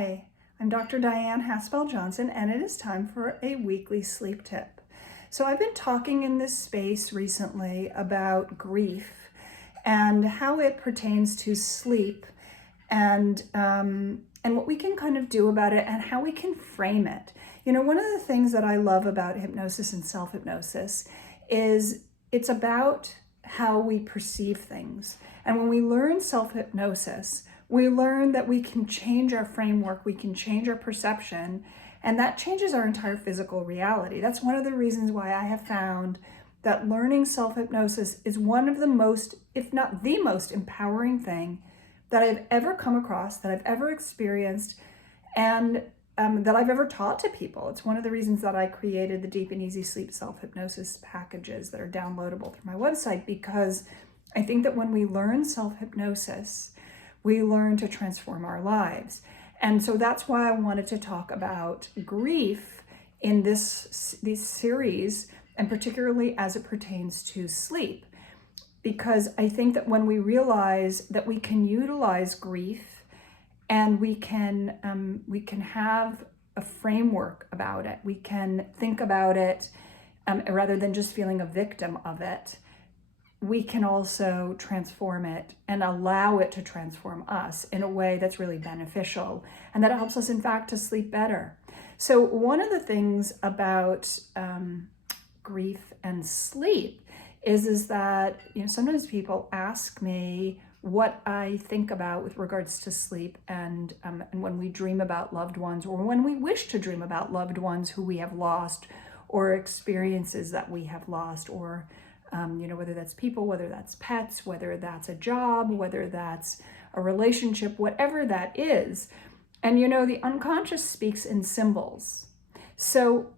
Hi, I'm Dr. Dyan Johnson, and it is time for a weekly sleep tip. So I've been talking in this space recently about grief and how it pertains to sleep and what we can kind of do about it and how we can frame it. You know, one of the things that I love about hypnosis and self-hypnosis is it's about how we perceive things. And when we learn self-hypnosis, we learn that we can change our framework, we can change our perception, and that changes our entire physical reality. That's one of the reasons why I have found that learning self-hypnosis is one of the most, if not the most empowering thing that I've ever come across, that I've ever experienced, and that I've ever taught to people. It's one of the reasons that I created the Deep and Easy Sleep Self-Hypnosis packages that are downloadable through my website, because I think that when we learn self-hypnosis, we learn to transform our lives. And so that's why I wanted to talk about grief in this series, and particularly as it pertains to sleep. Because I think that when we realize that we can utilize grief and we can have a framework about it, we can think about it rather than just feeling a victim of it, we can also transform it and allow it to transform us in a way that's really beneficial, and that helps us, in fact, to sleep better. So one of the things about grief and sleep is that, you know, sometimes people ask me what I think about with regards to sleep and when we dream about loved ones, or when we wish to dream about loved ones who we have lost, or experiences that we have lost, or you know, whether that's people, whether that's pets, whether that's a job, whether that's a relationship, whatever that is. And you know, the unconscious speaks in symbols. So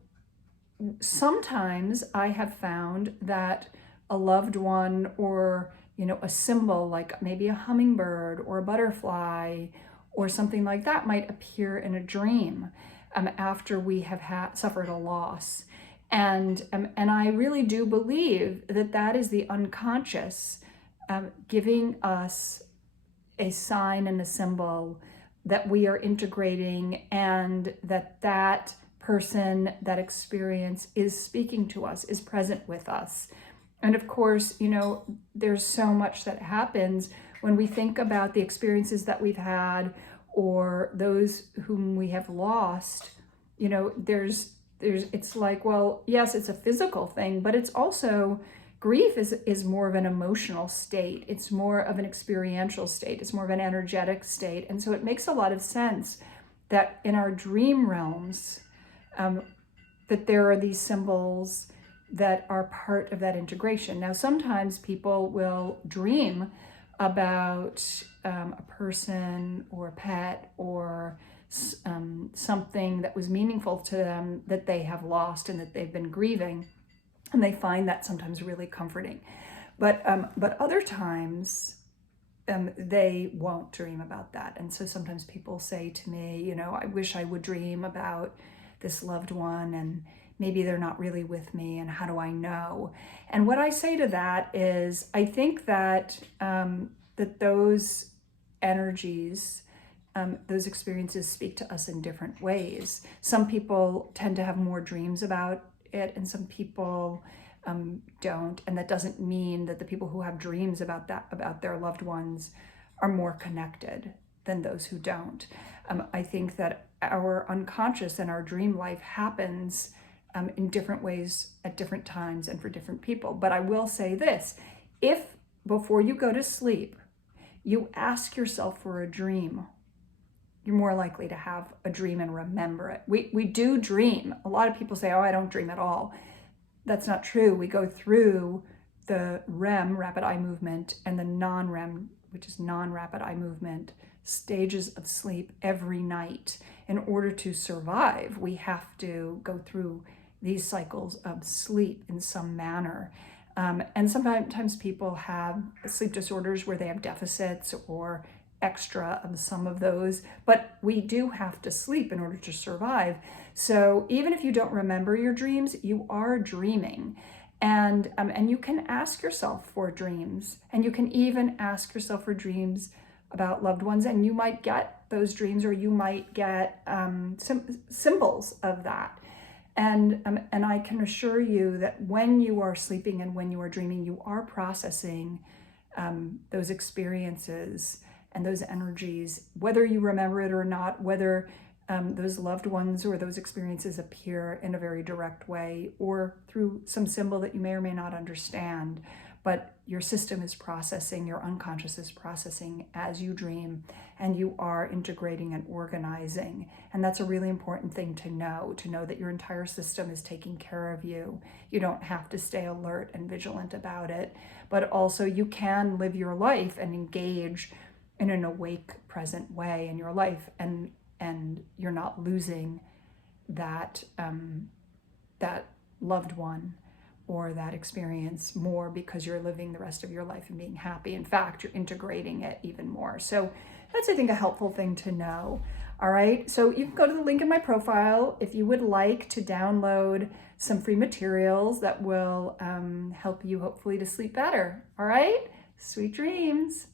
sometimes I have found that a loved one, or you know, a symbol like maybe a hummingbird or a butterfly or something like that might appear in a dream after we have suffered a loss. And I really do believe that that is the unconscious giving us a sign and a symbol that we are integrating, and that person, that experience is speaking to us, is present with us. And of course, you know, there's so much that happens when we think about the experiences that we've had or those whom we have lost. You know, it's like, well, yes, it's a physical thing, but it's also, grief is more of an emotional state. It's more of an experiential state. It's more of an energetic state. And so it makes a lot of sense that in our dream realms, that there are these symbols that are part of that integration. Now, sometimes people will dream about a person or a pet or something that was meaningful to them that they have lost and that they've been grieving, and they find that sometimes really comforting. But other times they won't dream about that. And so sometimes people say to me, you know, I wish I would dream about this loved one, and maybe they're not really with me, and how do I know? And what I say to that is, I think that that those energies, those experiences speak to us in different ways. Some people tend to have more dreams about it, and some people don't. And that doesn't mean that the people who have dreams about their loved ones are more connected than those who don't. I think that our unconscious and our dream life happens in different ways at different times and for different people. But I will say this: if before you go to sleep, you ask yourself for a dream, you're more likely to have a dream and remember it. We do dream. A lot of people say, oh, I don't dream at all. That's not true. We go through the REM, rapid eye movement, and the non-REM, which is non-rapid eye movement, stages of sleep every night. In order to survive, we have to go through these cycles of sleep in some manner. And sometimes people have sleep disorders where they have deficits or extra of some of those, but we do have to sleep in order to survive. So even if you don't remember your dreams, you are dreaming. And you can ask yourself for dreams, and you can even ask yourself for dreams about loved ones, and you might get those dreams, or you might get symbols of that. And I can assure you that when you are sleeping and when you are dreaming, you are processing those experiences and those energies, whether you remember it or not, whether those loved ones or those experiences appear in a very direct way or through some symbol that you may or may not understand. But your system is processing, your unconscious is processing as you dream, and you are integrating and organizing. And that's a really important thing to know that your entire system is taking care of you. You don't have to stay alert and vigilant about it, but also you can live your life and engage in an awake, present way in your life, and you're not losing that that loved one or that experience more because you're living the rest of your life and being happy. In fact, you're integrating it even more. So that's, I think, a helpful thing to know. All right, so you can go to the link in my profile if you would like to download some free materials that will help you hopefully to sleep better. All right, sweet dreams.